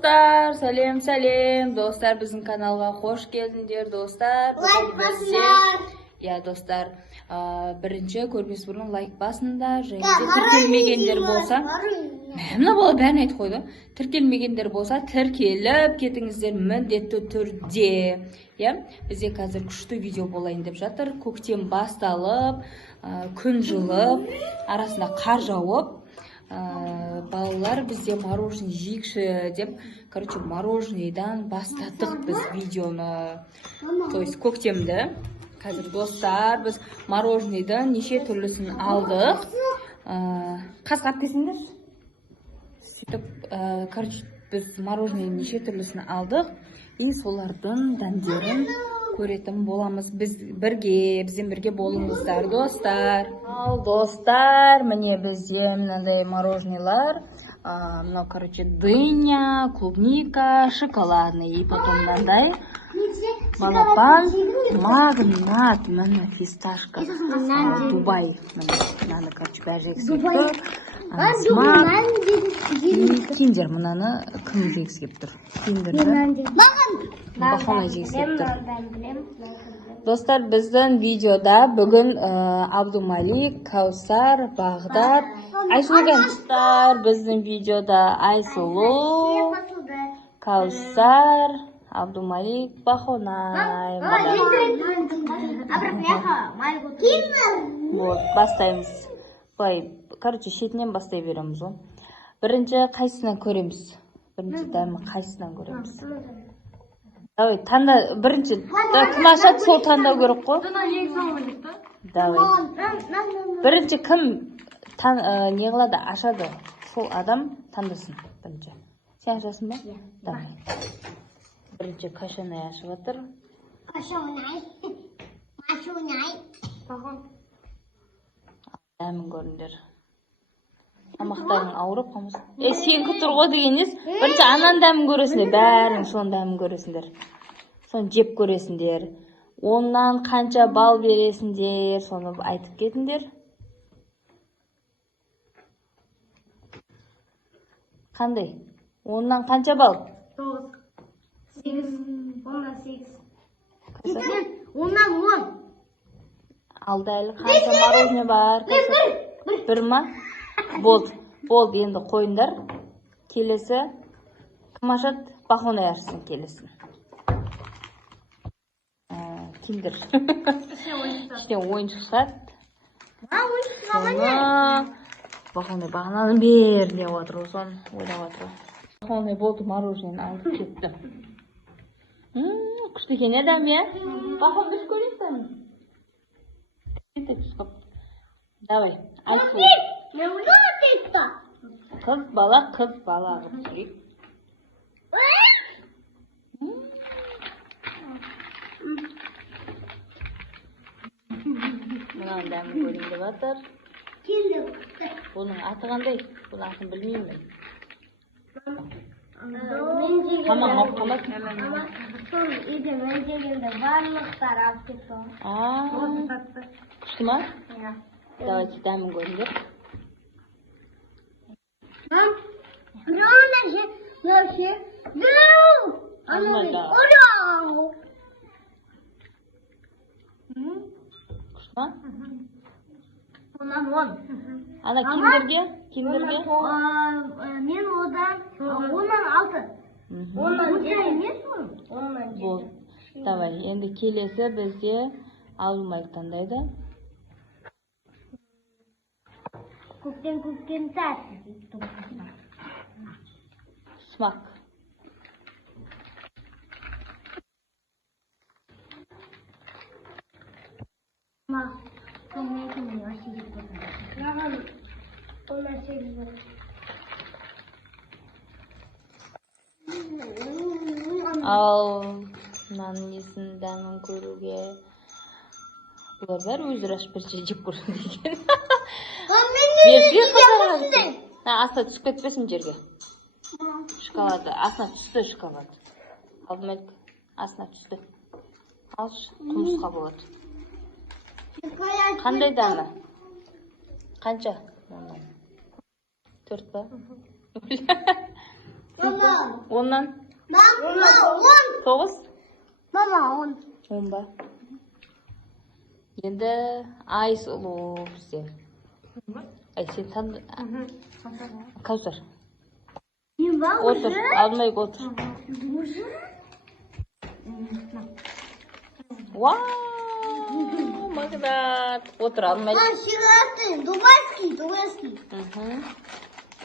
Dostlar, salem. Dostlar, bizim kanalga hoş geldingler dostlar. Ya dostlar, birinchi ko'rgis burun like basinglar, tirkelmegender bo'lsa, mana bola bәрін aytib qo'ydi. Tirkelmegender bo'lsa, tirkelib ketingizlar mіндетті түрде. Ya, bizga hozir kuchli video bo'layын deb жатыр. Ko'ktem басталып, kun жылып, arasында qar жауып, балалар бізде мороженое жейікші деп, короче, мороженойдан бастадық біз видеоны. То есть көктемді. Қазір достар, біз мороженойдан неше түрлісін алдық. Қасқап десіңдер. Сөйтіп, короче, біз мороженойдан неше түрлісін алдық. И солардың дәндерін көретін боламыз. Бізден бірге болыңыздар, достар. Ал достар, міне бізде мынандай мороженойлар. Мынау, короче, дыня, клубника, шоколадный. И потом мынандай балапан, магнат, мына фисташка, Дубай. Мынаны, короче, бәрі жегісі кеп тұр. Киндер, мынаны кім жегісі кеп тұр? Киндерді бахона жегісі кеп тұр. Достар, біздің видеода бүгін Абдумалик, Каусар, Бағдат, Айсұлу достар. Біздің видеода Айсұлу, Каусар, Абдумалик, Бахонай. Вот, бастаймыз. Былай, короче, шетінен бастай береміз ғой. Бірінші қайсынан көреміз? Бірінші дәмі қайсынан көреміз? Давай, таңда, бірінші, кім ашады, сол таңдау керек қой. Давай. Бірінші кім не қылады, ашады, сол адам таңдасын. Бірінші. Сен ашасың ба? Давай. Бірінші кашанай ашып отыр. Кашанай. Дәмін көріңдер. Тамақтарың ауырып қалмасын. Сен күтір ғой дегеніңіз, бірінші анан дәмін көресіңдер, бәрің соның дәмін көресіңдер. Соны жеп көресіңдер. Оннан қанша бал бересіңдер, соны айтып кетіңдер. Қандай? Оннан қанша бал? 8. Ondan 8. Ondan 10. Алда әлі қанша мороженое бар? Bir ма? Болды, енді қойындар. Келесі, кім ашады? Бахонай ашсын келесін. Киндер. Іштен ойын шықсады. Соны, Бахонай бағананы бер деп отыр, соны ойлап отыр. Бахонай болды, мороженені алып кетті. Күшті екен адам, я? Бахон біз көресің? Давай, Айсұлу. Қыз бала қып жүрек. Мұнан дәмі көрінді батыр. Бұның аты қандай? Бұның атын білмеймін мен. Тамам алып қалмасын. Сол үйде мен дегенде барлықтар алып кетті. Күшті ма? Давайте дәмін көріңдер. Мам, Күшті ма? Ondan 10. Ана киндерге? Мен одан 10-нан 6. 10-нан 7 емес ол? 10-нан 7. Бол. Давай, енді келесі бізде Абдумалик таңдайды. Көктен тәтті. Смак. Смак. Маған 18 болды. Ал мынаның несін дәмін көруге бұлар бәрі өздері ашып бірінші жеп көрсін деген. Астына түсіп кетпесін жерге. Шоколады, астына түсті шоколад. Абдумалик, астына түсті. Алшы, құмырсқа болады. Қандай дәмі? Қанша? 4 ба? Mama. Ondan Mama 10. 9. Mama 10. 10 ba? Endi Aysulu bizde. Ay sen tanı. Kavsar. Kim var? Otur. Almay otur. Wow, Magdat. Otur almay. Lan şiratı. Dubaiski.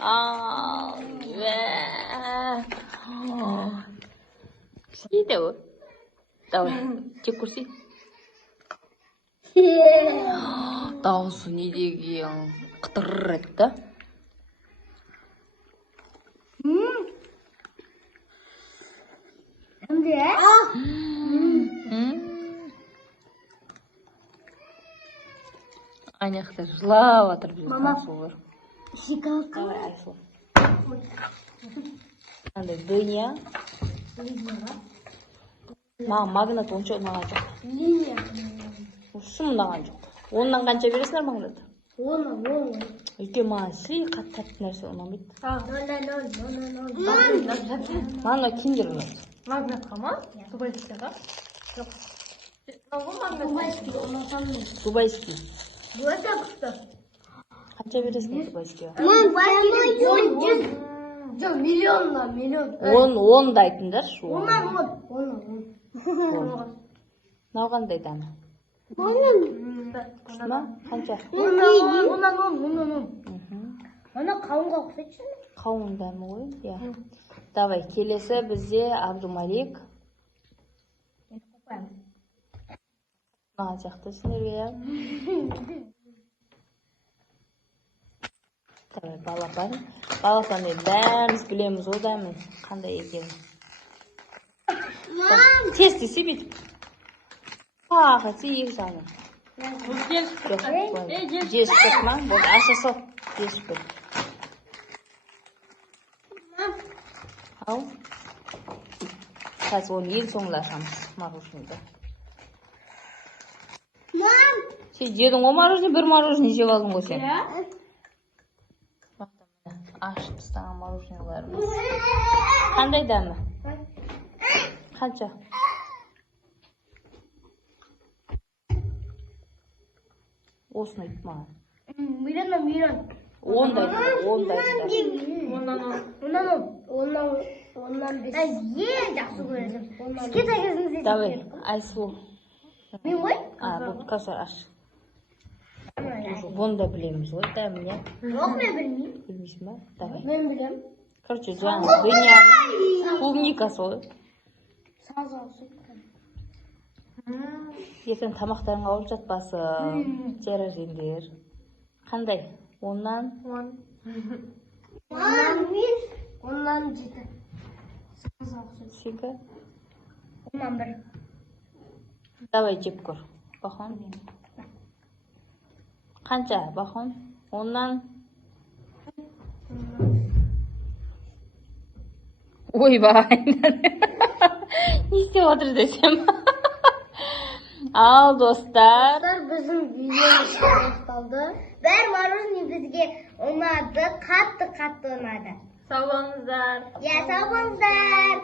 Aa, ve. Şey de o. Давай, çık kursi. Dağısı ne diyor? Kıtırır etti. Şimdi. Ayakta жылап жатыр біздің Мама. Айсұлу. Şikalka. Давай, Айсұлу. Андай дыня. Маған магнат онша ұнаған жоқ. Линия. Шын ұнаған жоқ. Оннан қанша бересіңдер магнат? 10. Өйткені маған сый қатты нәрсе ұнамайды. 0. Маған киндер ұнайды. Магнатқа ма? Дубайскіға? Жоқ. Dubaiski. Ondan sonra. Дубайский. Bu da kısa. Қанша бересіңдер Дубайскийге? Dubaiski 100. Yok milyonla milyon. 10 айтыңдар. Ondan 10. Мынау қандай дәмі? Шына? Қанша? Ondan 10. Ана қауынға ұқсайды ма? Қауын дәмі ғой. Иә. Давай, келесі бізде Абдумалик. Маған сияқты сендерге. Давай, балапан. Балапан енді бәріміз білеміз ол дәмін. Қандай екенін. Тез десе бүйтіп. Қағысы ек жаны. Жез шықма. Болды, аша сол. Жез шықпай. Ал. Қазір оны ең соңында ашамыз. Мороженеді. Сен жедің ғой мороженое, бір мороженое жеп алдың ғой сен. Ашып тастаған мороженелеріміз. Қандай дәмі? Қанша? Осыны айт маған. Миллион. 10 дайдыңдар. Ondan biz. Ең жақсы көремін. Кішкентай кезіңізде. Давай, Айсұлу. Мен ғой? Бұл Кәусар аш. Бұны да білеміз ғой, дәмін, иә? Жоқ, мен білмеймін. Білмейсің ба? Давай. Мен білемін. Короче, жаңағы дыняның клубникасы ғой. Сазы аусы. Ертең тамақтарың ауырып жатпасын. Жәрдемдер. Қандай? Оннан? 7. Сазы аусы. Сенкі? 1. Давай жеп көр. Бахон. Қанша? Бахон? Оннан? Ойбай. Не істеп отыр десем. Ал достар. Bizim videomuz басталды. Бәр мороженое бізге ұнады, қатты ұнады. Сау болыңыздар. Сау болыңыздар.